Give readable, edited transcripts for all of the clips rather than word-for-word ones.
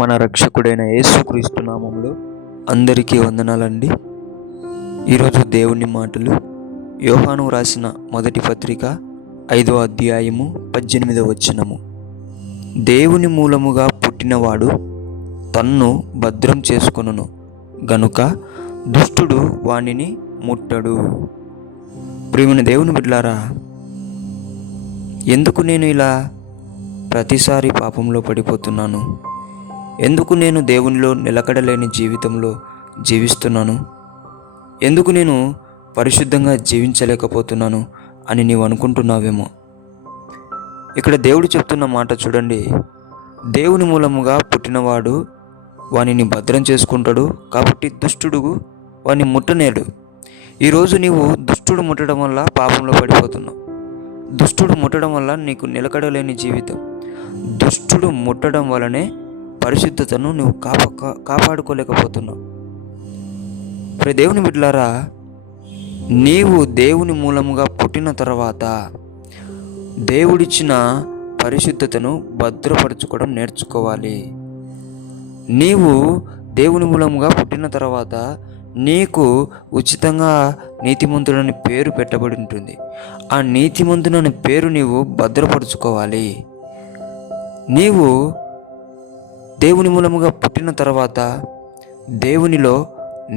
మన రక్షకుడైన యేసుక్రీస్తు నామములో అందరికీ వందనాలండి. ఈరోజు దేవుని మాటలు యోహాను రాసిన మొదటి పత్రిక 5వ అధ్యాయము 18వ వచనము. దేవుని మూలముగా పుట్టినవాడు తన్ను భద్రం చేసుకొనును గనుక దుష్టుడు వానిని ముట్టడు. ప్రియమైన దేవుని బిడ్డలారా, ఎందుకు నేను ఇలా ప్రతిసారి పాపంలో పడిపోతున్నాను? ఎందుకు నేను దేవునిలో నిలకడలేని జీవితంలో జీవిస్తున్నాను? ఎందుకు నేను పరిశుద్ధంగా జీవించలేకపోతున్నాను అని నీవు అనుకుంటున్నావేమో. ఇక్కడ దేవుడు చెప్తున్న మాట చూడండి. దేవుని మూలముగా పుట్టినవాడు వానిని భద్రం చేసుకుంటాడు కాబట్టి దుష్టుడు వాని ముట్టనేడు. ఈరోజు నీవు దుష్టుడు ముట్టడం వల్ల పాపంలో పడిపోతున్నావు. దుష్టుడు ముట్టడం వల్ల నీకు నిలకడలేని జీవితం. దుష్టుడు ముట్టడం వలనే పరిశుద్ధతను నువ్వు కాపాడుకోలేకపోతున్నావు. ప్రియ దేవుని బిడ్డలారా, నీవు దేవుని మూలముగా పుట్టిన తర్వాత దేవుడిచ్చిన పరిశుద్ధతను భద్రపరచుకోవడం నేర్చుకోవాలి. నీవు దేవుని మూలముగా పుట్టిన తర్వాత నీకు ఉచితంగా నీతిమంతుడని పేరు పెట్టబడి ఉంటుంది. ఆ నీతిమంతుడని పేరు నీవు భద్రపరుచుకోవాలి. నీవు దేవుని మూలముగా పుట్టిన తర్వాత దేవునిలో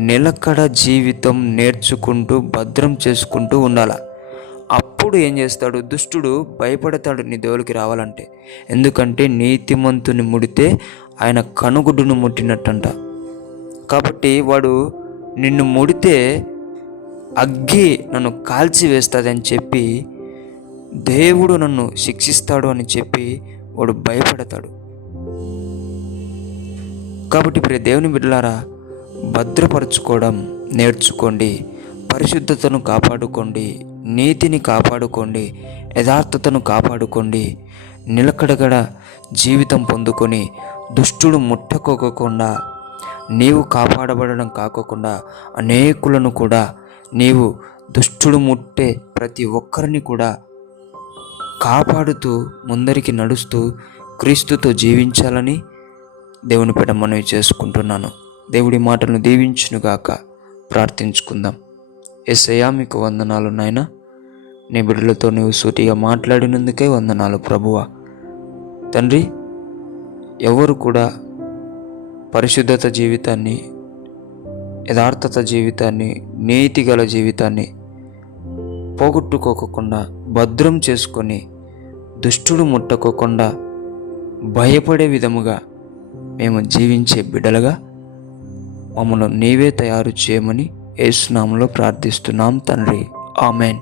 నిలకడ జీవితం నేర్చుకుంటూ భద్రం చేసుకుంటూ ఉండాల. అప్పుడు ఏం చేస్తాడు? దుష్టుడు భయపడతాడు నీ దేవుడికి రావాలంటే. ఎందుకంటే నీతిమంతుని ముడితే ఆయన కనుగుడ్డును ముట్టినట్టంట. కాబట్టి వాడు నిన్ను ముడితే అగ్గి నన్ను కాల్చి వేస్తుంది అని చెప్పి, దేవుడు నన్ను శిక్షిస్తాడు అని చెప్పి వాడు భయపడతాడు. కాబట్టి ప్రియ దేవుని బిడ్డలారా, భద్రపరచుకోవడం నేర్చుకోండి. పరిశుద్ధతను కాపాడుకోండి, నీతిని కాపాడుకోండి, యథార్థతను కాపాడుకోండి. నిలకడగడ జీవితం పొందుకొని దుష్టుడు ముట్టకోకుండా నీవు కాపాడబడడం కాకోకుండా అనేకులను కూడా నీవు దుష్టుడు ముట్టే ప్రతి ఒక్కరిని కూడా కాపాడుతూ ముందరికి నడుస్తూ క్రీస్తుతో జీవించాలని దేవుని పేట మనవి చేసుకుంటున్నాను. దేవుడి మాటలను దీవించునుగాక. ప్రార్థించుకుందాం. యేసయ్యా, మీకు వందనాలు నాయనా. నీ బిడ్డలతో నీవు సూటిగా మాట్లాడినందుకే వందనాలు ప్రభువా. తండ్రి, ఎవరు కూడా పరిశుద్ధత జీవితాన్ని, యథార్థత జీవితాన్ని, నీతిగల జీవితాన్ని పోగొట్టుకోకుండా భద్రం చేసుకొని దుష్టుడు ముట్టకోకుండా భయపడే విధముగా మేము జీవించే బిడ్డలుగా మమ్మల్ని నీవే తయారు చేయమని యేసు నామములో ప్రార్థిస్తున్నాం తండ్రి. ఆమెన్.